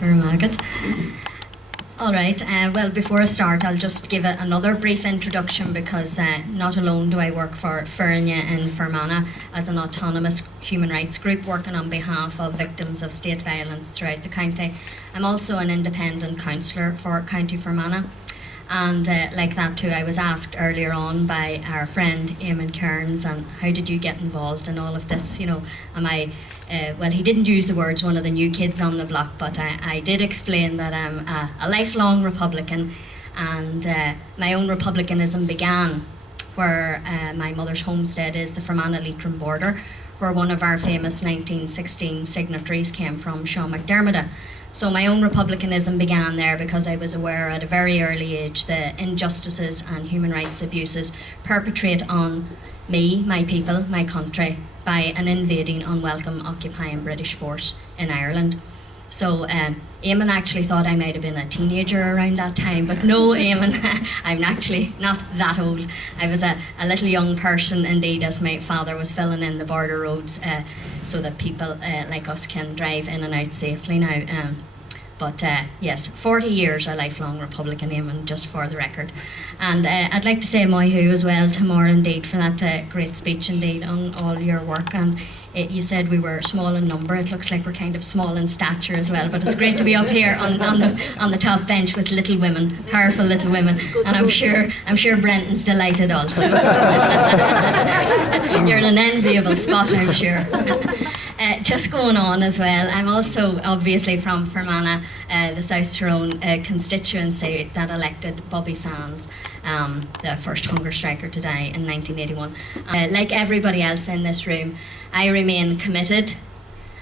Magad. All right, well, before I start, I'll just give another brief introduction because not alone do I work for Fírinne in Fermanagh as an autonomous human rights group working on behalf of victims of state violence throughout the county. I'm also an independent councillor for County Fermanagh. And like that too, I was asked earlier on by our friend Eamon Kearns, and how did you get involved in all of this? You know, am I, well, he didn't use the words one of the new kids on the block, but I did explain that I'm a lifelong Republican, and my own republicanism began where my mother's homestead is, the Fermanagh-Leitrim border, where one of our famous 1916 signatories came from, Sean McDermott. So my own republicanism began there because I was aware at a very early age the injustices and human rights abuses perpetrated on me, my people, my country by an invading, unwelcome, occupying British force in Ireland. So Eamon actually thought I might have been a teenager around that time, but no, Eamon, I'm actually not that old. I was a little young person indeed, as my father was filling in the border roads so that people like us can drive in and out safely now. But yes, 40 years a lifelong Republican, Eamon, just for the record. And I'd like to say Moihu as well to Maura indeed for that great speech indeed on all your work. And you said we were small in number. It looks like we're kind of small in stature as well, but it's great to be up here on the top bench with little women, powerful little women, and I'm sure Brenton's delighted also. You're in an enviable spot, I'm sure. Just going on as well, I'm also obviously from Fermanagh, the South Tyrone constituency that elected Bobby Sands, the first hunger striker to die in 1981. Like everybody else in this room, I remain committed,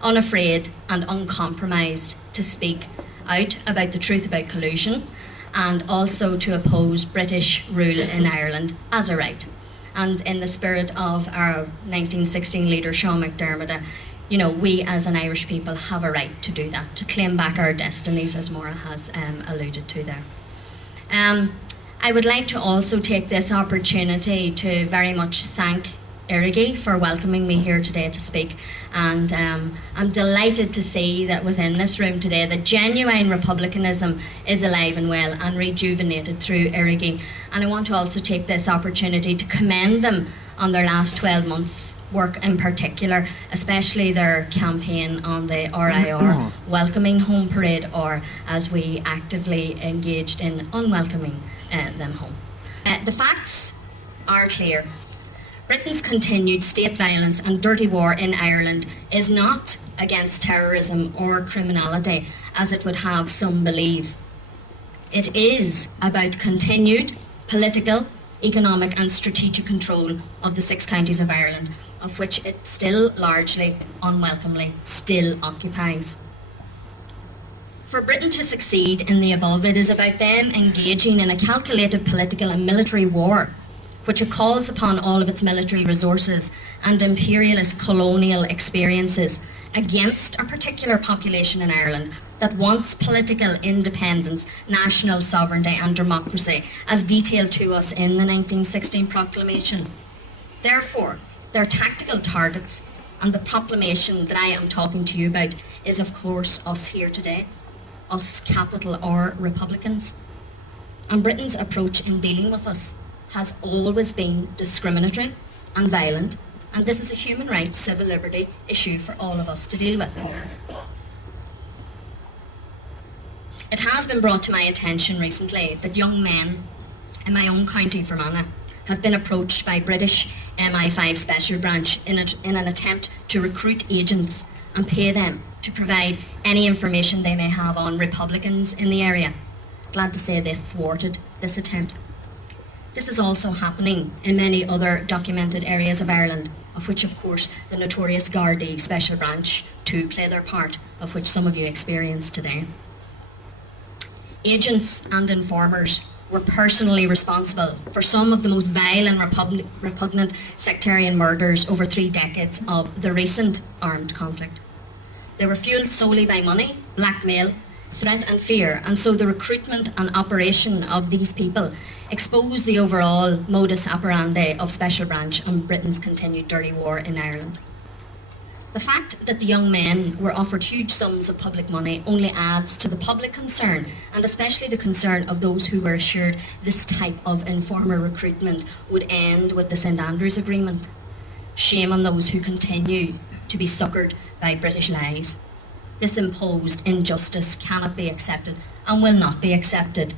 unafraid and uncompromised to speak out about the truth about collusion and also to oppose British rule in Ireland as a right. And in the spirit of our 1916 leader Sean McDermott, you know, we as an Irish people have a right to do that, to claim back our destinies, as Maura has alluded to there. I would like to also take this opportunity to very much thank Éirígí for welcoming me here today to speak, and I'm delighted to see that within this room today that genuine republicanism is alive and well and rejuvenated through Éirígí. And I want to also take this opportunity to commend them on their last 12 months work in particular, especially their campaign on the RIR welcoming home parade, or as we actively engaged in unwelcoming them home. The facts are clear. Britain's continued state violence and dirty war in Ireland is not against terrorism or criminality, as it would have some believe. It is about continued political, economic and strategic control of the 6 counties of Ireland, of which it still largely, unwelcomely, still occupies. For Britain to succeed in the above, it is about them engaging in a calculated political and military war, which it calls upon all of its military resources and imperialist colonial experiences against a particular population in Ireland that wants political independence, national sovereignty and democracy, as detailed to us in the 1916 proclamation. Therefore, their tactical targets and the proclamation that I am talking to you about is of course us here today, us capital R Republicans. And Britain's approach in dealing with us has always been discriminatory and violent, and this is a human rights, civil liberty issue for all of us to deal with. It has been brought to my attention recently that young men in my own county, Fermanagh, have been approached by British MI5 Special Branch in an attempt to recruit agents and pay them to provide any information they may have on Republicans in the area. Glad to say they thwarted this attempt. This is also happening in many other documented areas of Ireland, of which of course the notorious Gardaí Special Branch too play their part, of which some of you experienced today. Agents and informers were personally responsible for some of the most vile and repugnant sectarian murders over 3 decades of the recent armed conflict. They were fuelled solely by money, blackmail, threat and fear, and so the recruitment and operation of these people exposed the overall modus operandi of Special Branch and Britain's continued dirty war in Ireland. The fact that the young men were offered huge sums of public money only adds to the public concern, and especially the concern of those who were assured this type of informer recruitment would end with the St Andrews Agreement. Shame on those who continue to be succoured by British lies. This imposed injustice cannot be accepted and will not be accepted.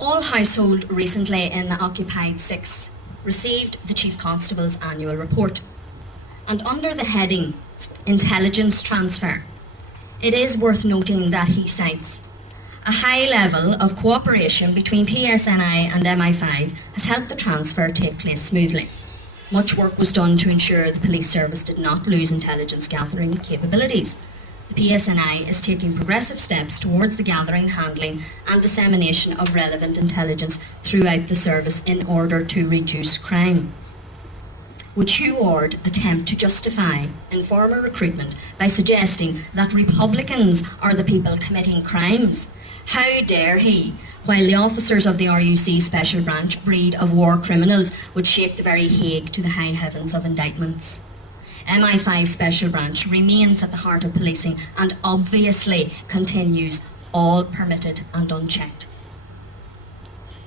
All households recently in the occupied 6 received the Chief Constable's annual report. And under the heading Intelligence Transfer, it is worth noting that he cites a high level of cooperation between PSNI and MI5 has helped the transfer take place smoothly. Much work was done to ensure the police service did not lose intelligence gathering capabilities. The PSNI is taking progressive steps towards the gathering, handling and dissemination of relevant intelligence throughout the service in order to reduce crime. Would Hugh Ard attempt to justify informer recruitment by suggesting that Republicans are the people committing crimes? How dare he, while the officers of the RUC Special Branch, breed of war criminals, would shake the very Hague to the high heavens of indictments? MI5 Special Branch remains at the heart of policing and obviously continues all permitted and unchecked.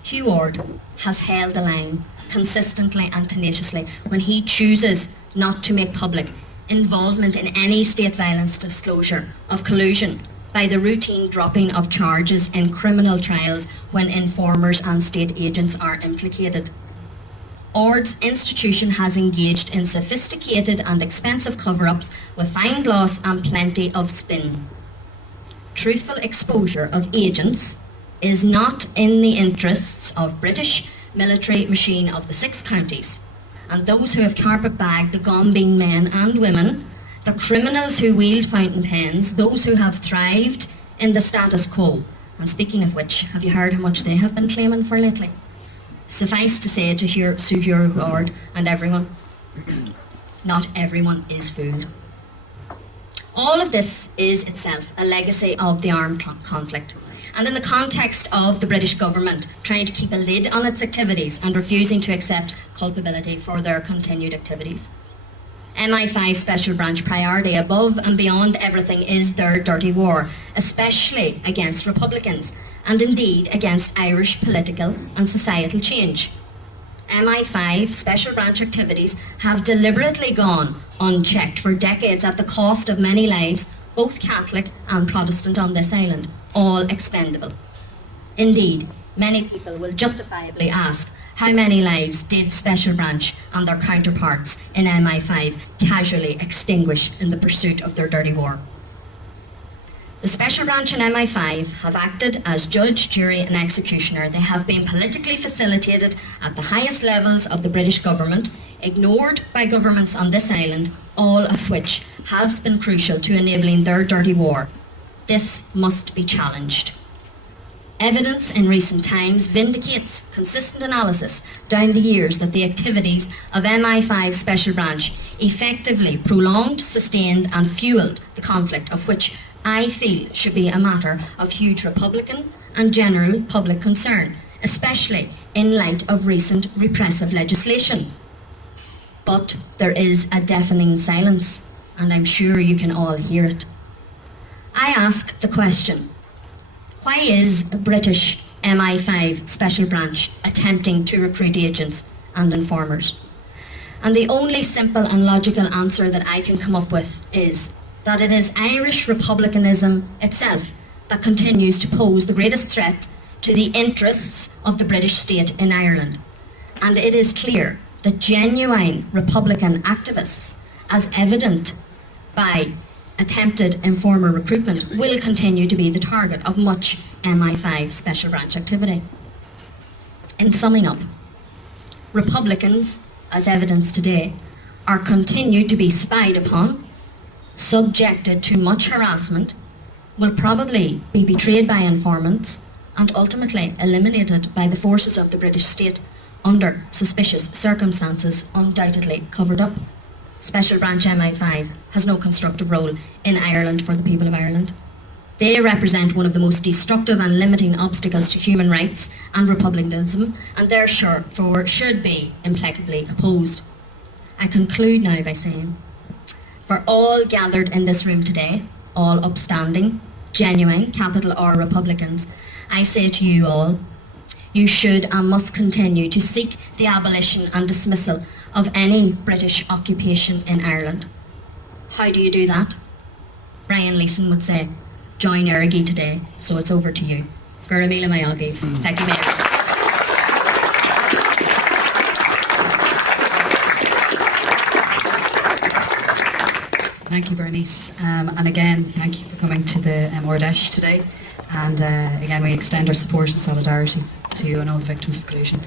Hugh Ard has held the line consistently and tenaciously when he chooses not to make public involvement in any state violence disclosure of collusion by the routine dropping of charges in criminal trials when informers and state agents are implicated. Ard's institution has engaged in sophisticated and expensive cover-ups with fine gloss and plenty of spin. Truthful exposure of agents is not in the interests of British military machine of the 6 counties, and those who have carpet-bagged the Gombeen men and women, the criminals who wield fountain pens, those who have thrived in the status quo. And speaking of which, have you heard how much they have been claiming for lately? Suffice to say to Sir Hugh Ard and everyone, not everyone is fooled. All of this is itself a legacy of the armed conflict. And in the context of the British government trying to keep a lid on its activities and refusing to accept culpability for their continued activities. MI5 Special Branch priority above and beyond everything is their dirty war, especially against Republicans and indeed against Irish political and societal change. MI5 Special Branch activities have deliberately gone unchecked for decades at the cost of many lives, both Catholic and Protestant on this island, all expendable. Indeed, many people will justifiably ask how many lives did Special Branch and their counterparts in MI5 casually extinguish in the pursuit of their dirty war. The Special Branch and MI5 have acted as judge, jury and executioner. They have been politically facilitated at the highest levels of the British government, ignored by governments on this island, all of which has been crucial to enabling their dirty war. This must be challenged. Evidence in recent times vindicates consistent analysis down the years that the activities of MI5 Special Branch effectively prolonged, sustained and fuelled the conflict, of which I feel should be a matter of huge Republican and general public concern, especially in light of recent repressive legislation. But there is a deafening silence, and I'm sure you can all hear it. I ask the question, why is British MI5 Special Branch attempting to recruit agents and informers? And the only simple and logical answer that I can come up with is that it is Irish republicanism itself that continues to pose the greatest threat to the interests of the British state in Ireland. And it is clear that genuine Republican activists, as evident by attempted informer recruitment, will continue to be the target of much MI5 Special Branch activity. In summing up, Republicans, as evidenced today, are continued to be spied upon, subjected to much harassment, will probably be betrayed by informants and ultimately eliminated by the forces of the British state under suspicious circumstances, undoubtedly covered up. Special Branch MI5 has no constructive role in Ireland for the people of Ireland. They represent one of the most destructive and limiting obstacles to human rights and republicanism, and therefore should be implacably opposed. I conclude now by saying, For all gathered in this room today, all upstanding, genuine, capital R Republicans, I say to you all, you should and must continue to seek the abolition and dismissal of any British occupation in Ireland. How do you do that? Brian Leeson would say, join Éirígí today, so it's over to you. Gura míle maith. Thank you, Mayor. Thank you, Bernice. And again, thank you for coming to the Ard Fheis today. And again, we extend our support and solidarity to you and all the victims of collusion.